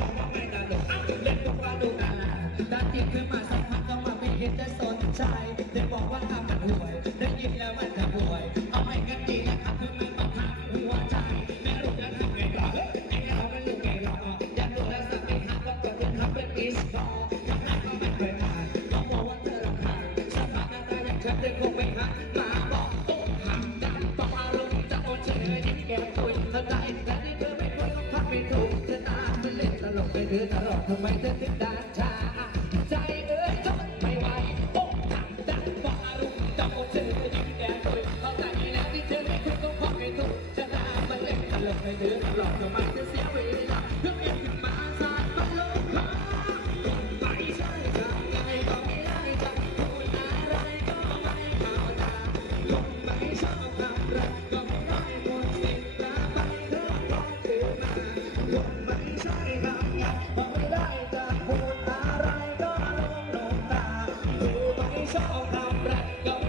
บอกว่าไม่ตลกเอ้าเล่นตัวดูดาราด้านจริงขึ้นมาสักพักก็มาไม่เห็นจะสนใจเด็กบอกว่าทำมันห่วย ได้ยินแล้วมันจะห่วย เอาให้กันจริงนะครับคือมันบังคับหัวใจแม่รู้แล้วทำไงต่อไอ้เราไม่รู้ไงหรอกอยากรู้แล้วสักทีครับก็จะเป็นทำเป็นอีสปอร์ทำงาก็ไม่เคยผ่านต้องบอกว่าเธอรำคาญสภาพหน้าตาอย่างฉันเด็กคงไม่หักมาบอกโอ้หักกันต้องอารมณ์จะโอนเฉยยิ้มแก้มคุยเข้าใจและที่เธอไม่คุยก็พักไม่ถูก ลงไปดื้อตลอดทำไมเธอถึงด่าชาใจเอ้ยทนไม่ไหวโอ้หักดันฝ่ารุ่งจ้องอกเธอยิ้มแย้มเลยเข้าใจแล้วที่เธอไม่ควรต้องขอให้ทุกชะตามันเล่นตลกไปดื้อตลอดทำไมเธอเสียเวลาเพื่อเอ็นขึ้มาสาดมันลงมาไปใช่ทำไงก็ไม่ได้จะพูดอะไรก็ไม่เข้าตาลงไม่ชอบทำไรก็ไม่ได้หมดสิ้นตาไปเธอก็ถือมา What makes ชอบรับรักก็